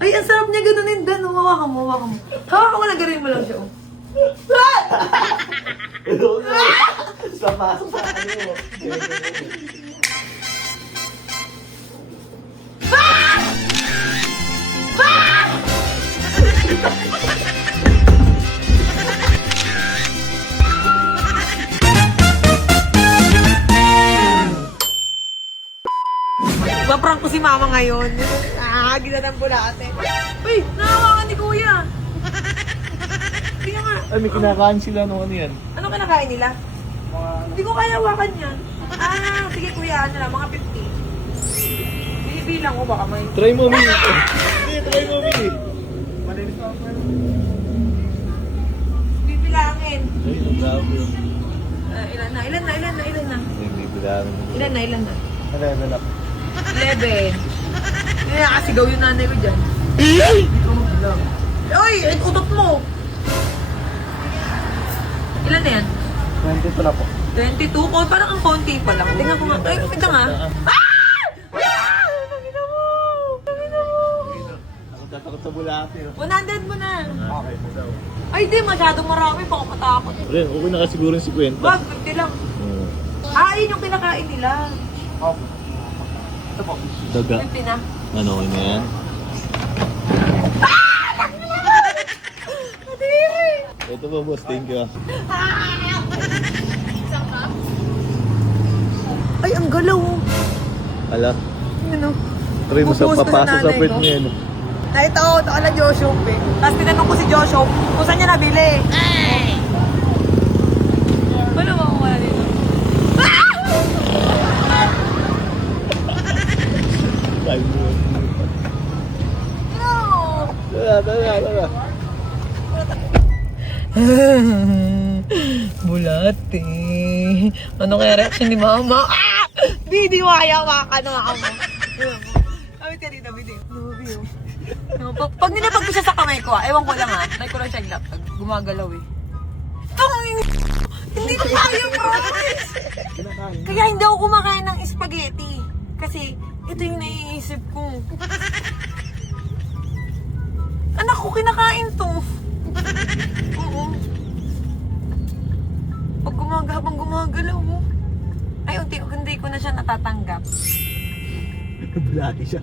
Ay, ang sarap niya ganunin, Dan. Hawakan mo, hawakan mo. Hawakan mo lang, ganunin mo lang siya, oh. Sa pasok sa ano. Paprank ko si Mama ngayon. Ginanang po natin. Uy, nahawakan ni Kuya. Tingnan nga. Ay, may kinakain sila nung ano yan. Ano kinakain nila? Hindi ko kaya hawakan yan. Sige Kuya, ano lang, mga 50. Binibilang ko baka may... Try mo, Mi. Hindi, try mo, Mi. Malinis ako. Bibilangin. Ay, ang grabe. Ilan na? Hindi, bilangin mo. Ilan na? Level up. 11. Kaya nakasigaw yung nanay ko dyan. Hindi ko magbilang. Uy! Utot mo! Ilan na yan? 22 na po. 22? Oh, parang ang konti pa lang. Tingnan ko nga. Ay, ito nga. Nakita mo! Ako tatakot sa bulate. 100 mo na. Okay po daw. Ay, di. Masyadong marami. Baka matakot. Ren, okay na kasi siguro yung 50. Wag, 50 lang. Yun yung kinakain nila. Opo. Ito po. Daga. 50 na. Ano, okay na yan? Kadiri! Ito po, boss. Thank you. Ay, ang galaw. Ala, Ano? try mo sa Bubuhos ko sa papasok sa nanay pwede ko. niya. Ano? Ito ala Joshua eh. Tapos tinanong ko si Joshua kung saan niya nabili. Ay! Wala ba akong wala dito? Time mo. No! Tara. Bulate. Ano kaya reaction ni Mama? Bidi, hawakan na ako. Kami ka rin, Bidi. Pag nilapag ko siya sa kamay ko, ewan ko lang may ko lang siya ilapag. Gumagalaw eh. Hindi ko kaya, promise! Kaya hindi ako kumakain ng spaghetti. Kasi ito yung naiisip ko. Anak ko, kinakain to. Oo. Pag habang gumagalaw mo. Ay, unti ko na siya natatanggap. Bulati siya.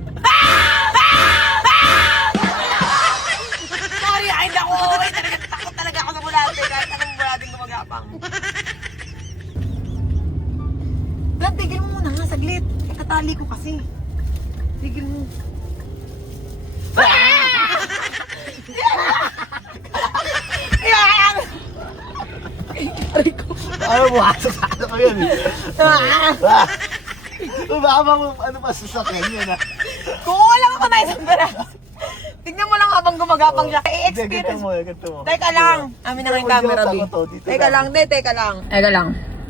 Sorry, ay naku. Ay, takot talaga ako sa bulate. Kahit anong bulating gumagapang. Vlad, tigil mo muna nga, saglit. Itatali ko kasi. Tigil mo. Ano mo, asa sa ano ko yun eh. Baka ano pa sasakyan yan ah. Kuha lang ako na isang peraso. Tignan mo lang habang gumagapang siya. I-experience. Ganito mo. Teka lang. Amin na nga yung camera, B. Teka lang. Teka lang.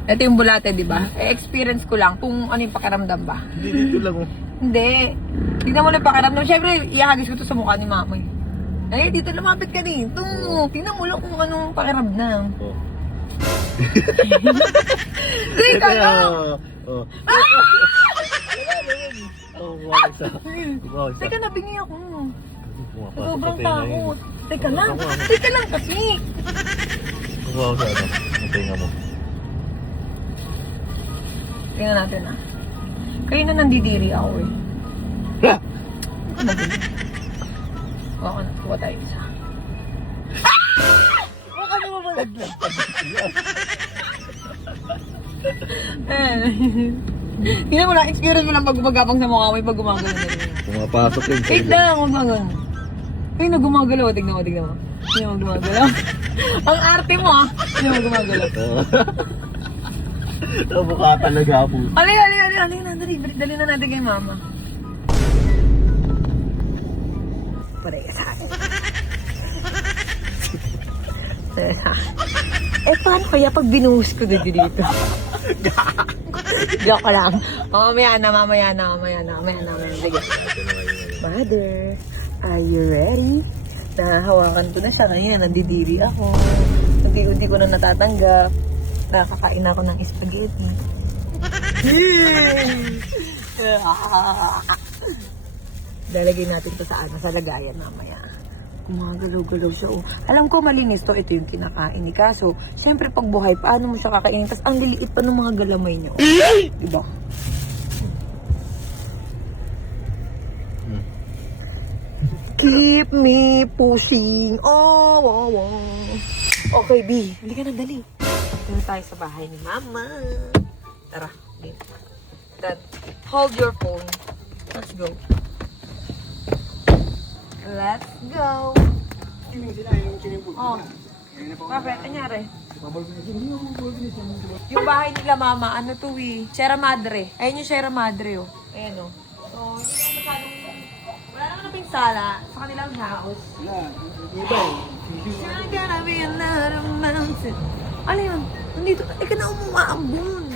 Ito yung bulate, di ba? I-experience ko lang kung ano yung pakiramdam ba. Hindi, dito lang oh. Hindi. Tignan mo lang yung pakiramdam. Siyempre, ihagis ko to sa mukha ni Mama. Eh, dito lumapit ka dito. Tignan mo lang kung anong pakiramdam. Oh. Teka lang. Oh. Teka, nabingi ako. Sobrang takot. Teka lang kasi. Wow, sa ano? Natinga mo. Tingnan natin Kayo na nandidiri ako eh. Oo, kuha tayo isa. Baka naman malaglag pa dito. Tingnan mo lang, experience mo lang pag gumagapang sa mukha mo, pag gumagalaw na rin. Pumapasok yun. Wait lang, huwag nga ganun. Ay, nagumagalaw. Tignan mo. Tignan mo gumagalaw. Ang arte mo Tignan mo gumagalaw. Mukha talaga po. Halika na. Dali na natin kay Mama. Pareha sa akin. Paano kaya pag binuhos ko dito? Joke lang. Mamaya na. Sige. Mother, are you ready? Nahahawakan ko na siya ngayon. Nandidiri ako. Unti-unti ko na natatanggap. Nakakain ako ng spaghetti. Lalagay natin to sa sa lagayan mamaya. Gumagalaw-galaw siya, oh. Alam ko malinis to, ito yung kinakain ni Kaso. Siyempre, pag buhay, paano mo siya kakainin? Tapos, ang liliit pa ng mga galamay niyo. Diba? Keep me pushing. Oh. Okay, B. Halika na, dali. Dito tayo sa bahay ni Mama. Tara, dito. Dad, hold your phone. Let's go. Let's go. Oh. Bakit? Anyari? Yung bahay nila mama, ano to Sierra Madre. Ayun yung Sierra Madre, oh. Ayan, oh. So, hindi naman masyadong... Wala naman na pinsala sa kanilang house. It's gonna be another mountain. Ano yun? Nandito, ka na umuambon.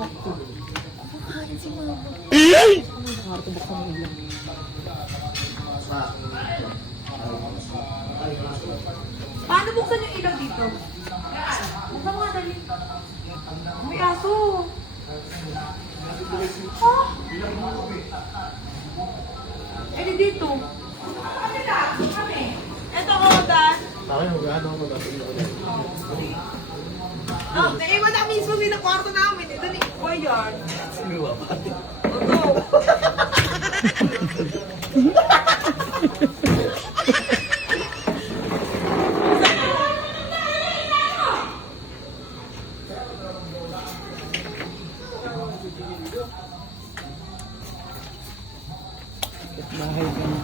Bakain si mama. Ano sa kwarto, buksan mo ilang. Paano buksan yung ilaw dito? Buksan mo nga dali. May aso. Oh! Eh di dito. Ano na? Kami. Ito ko, Dan. Naiwan na mismo din ang kwarto namin. Ito ni Boyard. Sinuwa pati. Ito. Bahay ka na.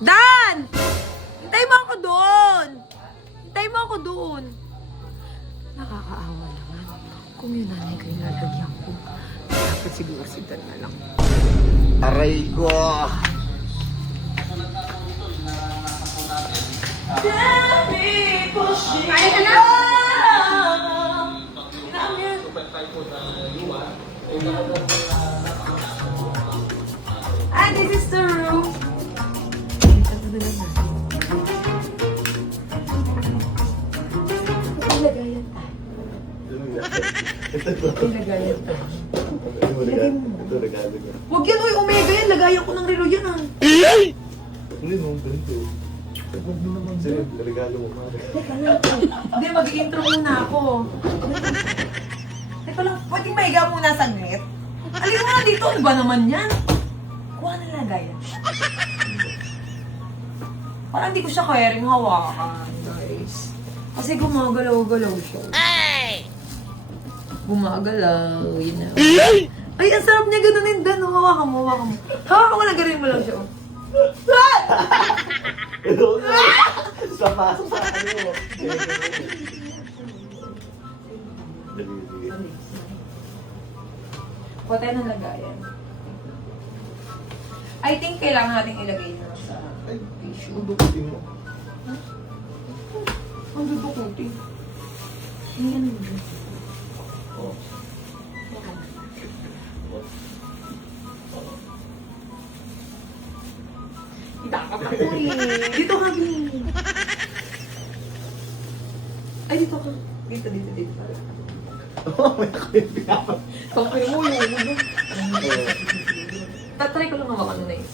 Dan! Hintay mo ako doon! Hintay mo ako doon! Nakakaawa naman. Kung yung nanay ko yung lalagyan ko, dapat siguro si Dan na lang. Aray ko! Kaya ka na! This is the room. Ilagayan tayo. Ilagayan tayo. Ito regalo ko. Huwag yan, oy, Omega yan. Lagayan ko ng relo yan, ah. Hindi mo, ganito. Huwag mo naman sa'yo. Regalo mo, Mare. Teka lang po. Hindi, mag-i-intro muna ako. Teka lang, pwedeng maiga muna saglit? Alin mo na dito, ano ba naman yan? Kuha na lagayan. Parang hindi ko siya kaya rin hawakan, guys. Kasi gumagalaw-galaw siya. Gumagalaw, you know. Ay, ang sarap niya ganunin doon. Hawakan mo, hawakan mo. Hawakan mo lang, ganunin mo lang siya. Sa pasok sa ano. Kuha tayo ng lagayan. I think kailangan natin ilagay na sa tissue. Dudukutin mo. Ang dudukutin. Ayan mo. Oh. Itakap ako eh. Dito ka, Bin. Ay, dito ka. Dito. May kayo pinapa. Kangkay mo yung tatry ko lang hawakan na eh.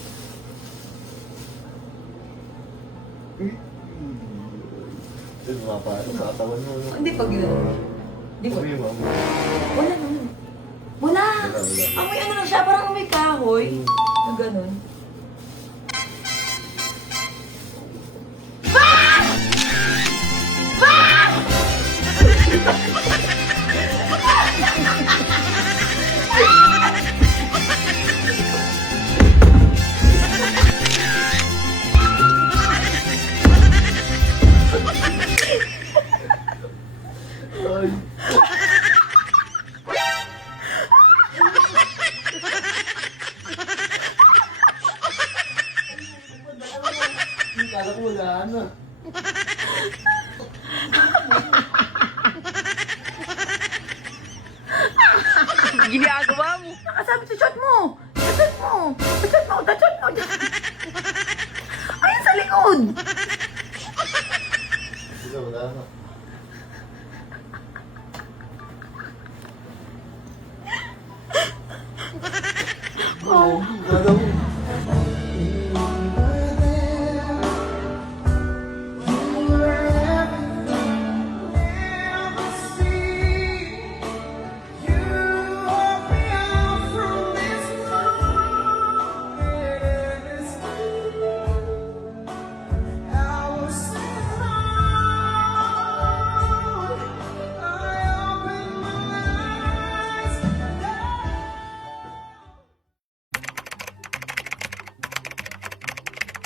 Ito, mapasok sa katawan mo. Hindi pag gano'n. Di ba? Sabi mo, Wala naman. Wala! Amoy ano lang siya, parang amoy kahoy. Na gano'n. ay. Kala ko wala na. Ginagawa mo. Nakasabi sa shot mo. Sa shot mo. Ayun sa likod. Sila wala na. Nada mo.